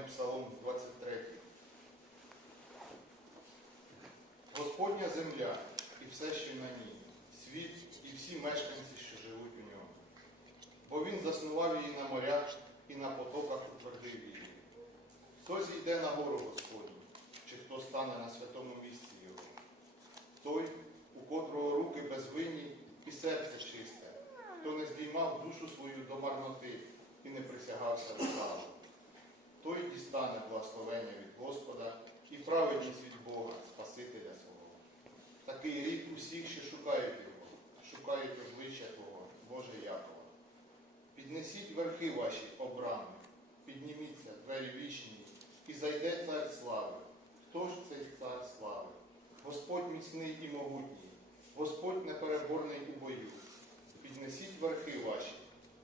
читаємо Псалом 23. Господня земля і все, що на ній, світ і всі мешканці, що живуть у ньому. Бо він заснував її на морях і на потоках утвердив її. Хто зійде на гору Господню, чи хто стане на святому місці Його? Той, у котрого руки безвинні і серце чисте, хто не здіймав душу свою до марноти і не присягався до правду. Той благословення від Господа і праведність від Бога, Спасителя свого. Такий рік усіх, що шукають його, шукають обличчя Твого, Боже Якова. Піднесіть верхи ваші обрами, підніміться двері вічні, і зайде цар слави. Хто ж цей цар слави? Господь міцний і могутній, Господь непереборний у бою. Піднесіть верхи ваші,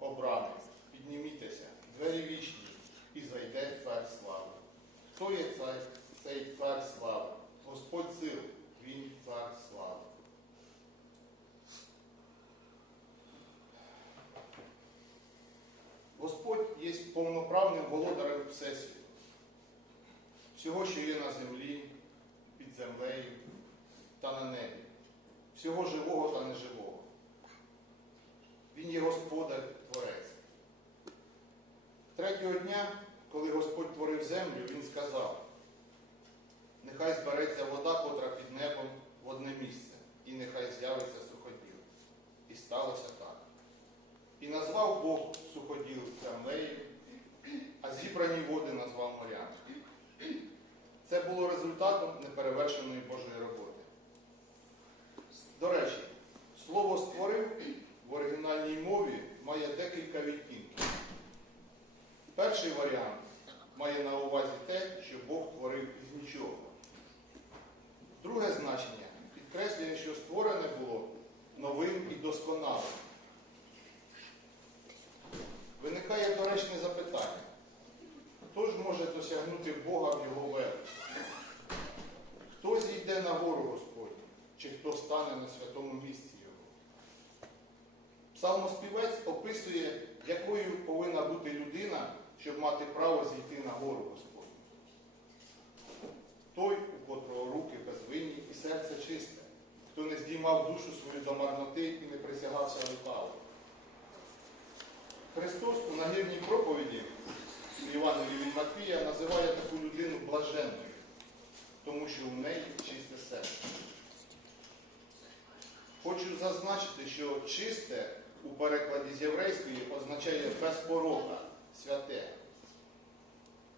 обрами, піднімітеся, двері вічні, і зайде цар слави. Хто є цар, цей цар слави? Господь сил, він цар слави. Господь є повноправним володарем Всесвіту. Всього, що є на землі, під землею та на небі, всього живого та неживого. Він є Господар Творець. Третього дня, коли Господь творив землю, Він сказав, нехай збереться вода, котра під небом в одне місце, і нехай з'явиться суходіл. І сталося так. І назвав Бог суходіл землею, а зібрані води назвав морями. Це було результатом неперевершеної Божої роботи. До речі, слово створив в оригінальній мові має декілька відтінків. Перший варіант має на увазі те, що Бог творив із нічого. Друге значення підкреслює, що створене було новим і досконалим. Виникає доречне запитання. Хто ж може досягнути Бога в Його величі? Хто зійде на гору Господню, чи хто стане на святому місці Його? Псалмоспівець описує, якою повинна бути людина, щоб мати право зійти на гору Господню. Той, у котрого руки безвинні і серце чисте, хто не здіймав душу свою до марноти і не присягався лукаво. Христос у нагірній проповіді Іванові від Матвія називає таку людину блаженною, тому що в неї чисте серце. Зазначити, що чисте у перекладі з єврейської означає без порока, святе.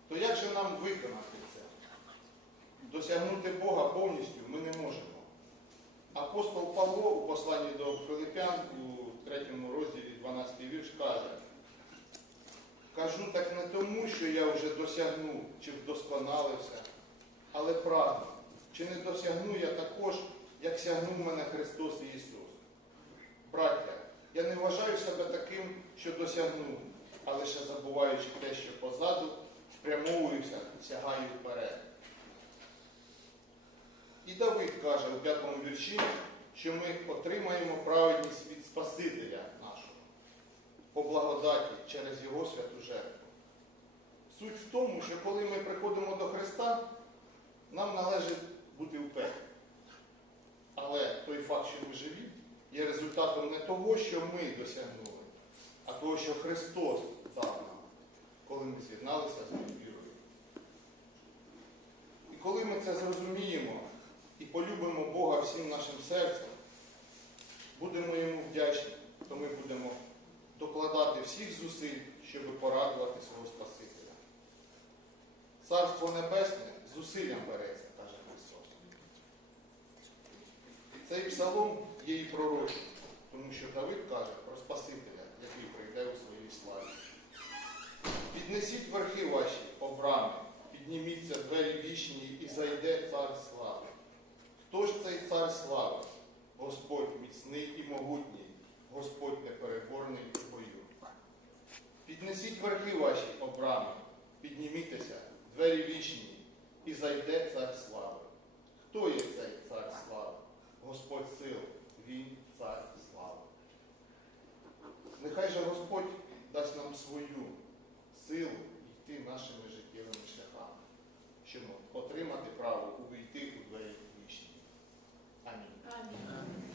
То як же нам виконати це? Досягнути Бога повністю ми не можемо. Апостол Павло у посланні до Филипян у 3 розділі 12 вірш каже, кажу так не тому, що я вже досягнув чи вдосконалився, але прагну, чи не досягну я також, як сягнув мене Христос Ісус. Браття, я не вважаю себе таким, що досягнув, а лише забуваючи те, що позаду, спрямовуюся, сягаю вперед. І Давид каже у п'ятому вірші, що ми отримаємо праведність від Спасителя нашого по благодаті через Його святу жертву. Суть в тому, що коли ми приходимо до Христа, нам належить бути в пеклі. Але той факт, що ми живі, є результатом не того, що ми досягнули, а того, що Христос дав нам, коли ми з'єдналися з ним вірою. І коли ми це зрозуміємо і полюбимо Бога всім нашим серцем, будемо йому вдячні, то ми будемо докладати всіх зусиль, щоб порадувати свого Спасителя. Царство Небесне зусиллям береться, каже Христос. Цей псалом є і пророчим, тому що Давид каже про Спасителя, який прийде у своїй славі. Піднесіть верхи ваші обрами, підніміться двері вічні і зайде цар слави. Хто ж цей цар слави? Господь міцний і могутній, Господь непереборний у бою. Піднесіть верхи ваші обрами, піднімітеся, двері вічні, і зайде цар слави. нашими життєвими шляхами, щоб отримати право увійти у двері вічні. Амінь. Амінь.